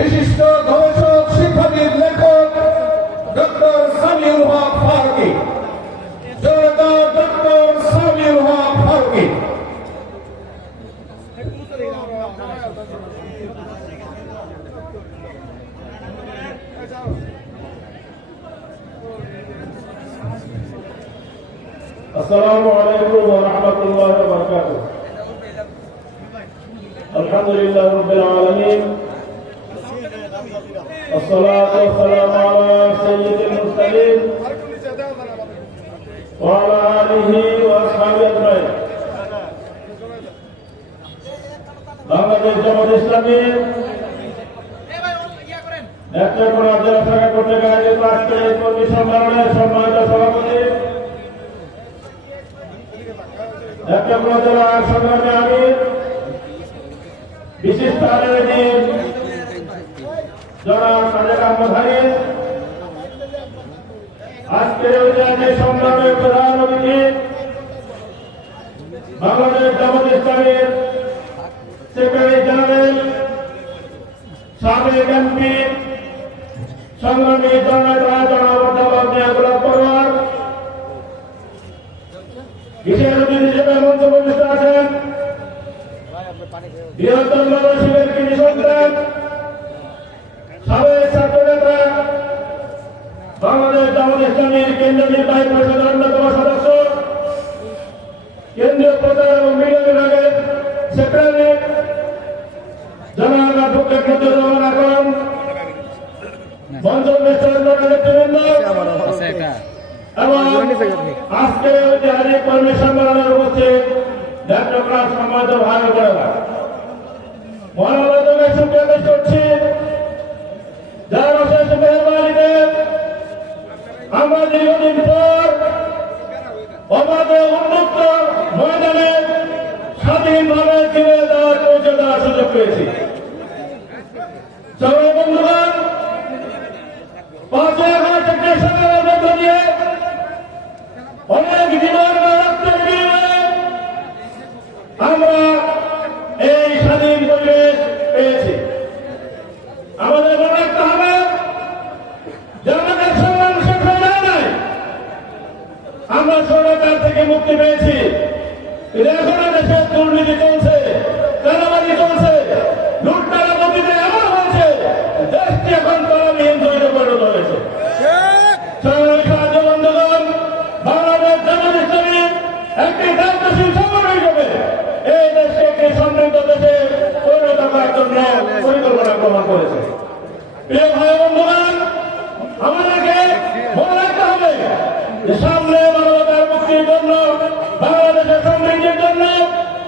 বিশিষ্ট গবেষক শিক্ষাবিদ লেখক ডক্টর সামিউল হক ফারুকী, জনতা ডক্টর সামিউল হক ফারুকী। السلام عليكم ورحمة الله وبركاته. الحمد لله رب العالمين، والصلاة والسلام على سيد المرسلين وعلى آله وأصحابه أجمعين। বাংলাদেশ জামাত ইসলামী নেত্রকোনা জেলা শাখা কর্তৃক আয়োজিত আজকের এই কর্মী সম্মেলনের সম্মানিত সভাপতি, নেত্রকোনা জেলার সংগ্রামী আমির, বিশিষ্ট আলেমদ্বীন জনাব সাদেক আহমদ হারিস, আজকের ঐতিহাসিক সংগ্রামের প্রধান অতিথি বাংলাদেশ জামাত ইসলামীর সেক্রেটারি জেনারেল, সাবেক এমপি, সংগ্রামী জননেতা জনাব আব্দুল মিয়া গোলাপ পরোয়ার, বিশেষ অতিথি হিসেবে মঞ্চে উপস্থিত আছেন বৃহত্তম শিবের কৃষি সন্তান, সাবেক ছাত্র নেতা, বাংলাদেশ জামাত ইসলামীর কেন্দ্রীয় নির্বাহী পরিষদের অন্যতম সদস্য, কেন্দ্রীয় প্রচার এবং মিডিয়া বিভাগের সেক্রেটারি জনাব অ্যাডভোকেট মতিউর রহমান আকরাম, মঞ্চস্থ নেতৃবৃন্দ এবং আজকের ঐতিহাসিক কর্মী সম্মেলনের উপস্থিত নেত্রকোনার সম্মানিত ভাই ও বোনেরা, মহানগর শুক্রিয়া পেশ করছি যার অশেষ মেহরবানিতে আমরা দীর্ঘদিন পর অবাধ উন্মুক্ত ময়দানে স্বাধীনভাবে ফিরে দেওয়ার পৌঁছে দেওয়ার সুযোগ পেয়েছি। সবাই বন্ধুগণ, 5 আগস্ট একটি সংগ্রামের মধ্য দিয়ে অনেক জীবন রক্তের বিনিময়ে আমরা এই স্বাধীন পরিবেশ পেয়েছি। আমাদের মনে রাখতে হবে যে আমাদের সংগ্রাম শেষ হয়ে যায় নাই। আমরা স্বৈরাচার থেকে মুক্তি পেয়েছি, কিন্তু এখনো দেশে দুর্নীতি চলছে, চাঁদাবাজি চলছে, লুটপাটের গতিতে এমন হয়েছে দেশটি এখন তলাবিহীন দৈরে পরিণত হয়েছে। বন্ধুগণ, বাংলাদেশ জামাত ইসলামী একটি দায়িত্বশীল সংগঠন হিসেবে এই দেশকে একটি সমৃদ্ধ দেশে পরিণত করার জন্য পরিকল্পনা গ্রহণ করেছে। প্রিয় ভাই বন্ধুগণ, আমাদেরকে মনে রাখতে হবে যে সামনে মানবতার মুক্তির জন্য, বাংলাদেশের সমৃদ্ধির জন্য,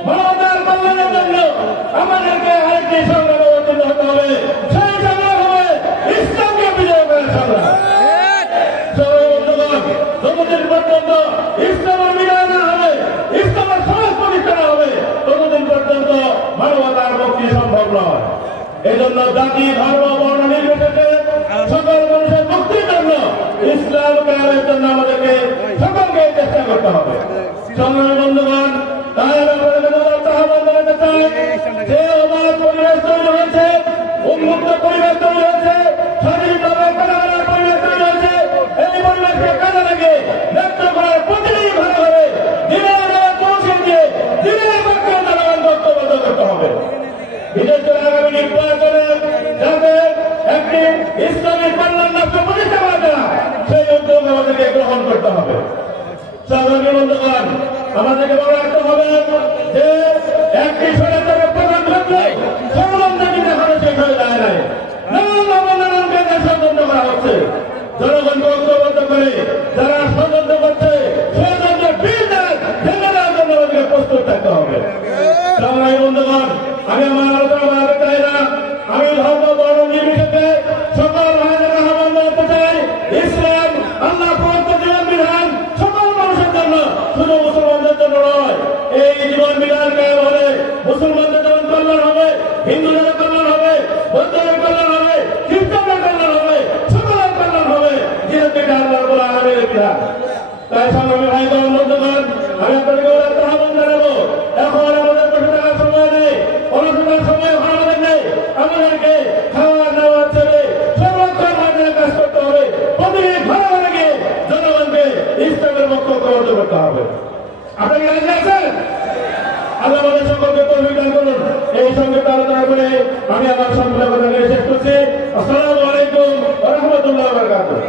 মানবতার কল্যাণের জন্য আমাদেরকে আরেকটি সংগ্রামে অবতীর্ণ হতে হবে। সেই সংগ্রাম হবে ইসলামকে বিজয় করার সংগ্রাম। যতদিন পর্যন্ত ইসলামের বিজয় না হবে, ইসলামের সমাজ প্রতিষ্ঠা না হবে, ততদিন পর্যন্ত মানবতার মুক্তি সম্ভব নয়। এই জন্য জাতি, ধর্ম, বর্ণ নির্বিশেষে সকল মানুষের মুক্তির জন্য, ইসলাম কায়েমের জন্য আমাদেরকে সকলকে চেষ্টা করতে হবে। সংগ্রামী বন্ধুগণ, তাই আহ্বান জানাতে চাই যে অবাধ পরিবেশ তৈরি হয়েছে, উন্মুক্ত পরিবেশ তৈরি হয়েছে, স্বাধীনভাবে কথা বলার পরিবেশ তৈরি হয়েছে, এই পরিবেশকে কাজে লাগে নেত্রকোনার প্রতিটি ঘরে ঘরে দিনের পৌঁছে দিয়ে দিনের পক্ষে জনগণ ঐক্যবদ্ধ করতে হবে। বিশেষ করে আগামী নির্বাচনে যাতে একটি ইসলামী কল্যাণ রাষ্ট্র প্রতিষ্ঠা করা যায়, সেই উদ্যোগ আমাদেরকে গ্রহণ করতে হবে। সংগ্রামী বন্ধুগণ, আমাদেরকে মনে রাখতে হবে যে একটি স্বৈরাচারের প্রধান ঘটলে সংগ্রাম থেকে এখনো শেষ হয়ে যায় নাই। নানানকে ষড়যন্ত্র করা হচ্ছে, জনগণকে ঐক্যবদ্ধ করে যারা ষড়যন্ত্র করছে ষড়যন্ত্রের বিরুদ্ধে ভেঙে দেওয়ার জন্য আমাদেরকে প্রস্তুত থাকতে হবে। সংগ্রামী বন্ধুগণ, আমি আমার আলোচনা বাড়াতে চাই না। আমি ধর্ম, বর্ণ নির্বিশেষে সকল ভাইদের আহ্বান জানাতে চাই, ইসলাম আল্লাহ প্রদত্ত জীবন বিধান সকল মানুষের জন্য, শুধু মুসলমানদের জন্য নয়। এই জীবন বিধান কায়েম হলে মুসলমানদের যেমন কল্যাণ হবে, হিন্দুদের কল্যাণ হবে, বৌদ্ধদের কল্যাণ হবে, খ্রিস্টানদের কল্যাণ হবে, সকলের কল্যাণ হবে, যেহেতু এটা আল্লাহ রাব্বুল আলামিনের বিধান। তাই সংগ্রামী ভাই বন্ধুগণ, আমি আপনাদেরকে আহ্বান জানাবো, এখন আমাদের বসে থাকার সময় নেই, অনুশীলনের সময় আমাদের নেই। আমাদেরকে খাওয়া সার্বভৌমত্ব ঐক্যবদ্ধ করতে হবে। আপনারা রাজি আছেন? আল্লাহ আমাদের সকলকে তৌফিক দান করুন। এই সঙ্গে আলোচনা করে আমি আমার সংক্ষিপ্ত কথা শেষ করছি। আসসালামু আলাইকুম ওয়া রাহমাতুল্লাহি ওয়া বারাকাতুহু।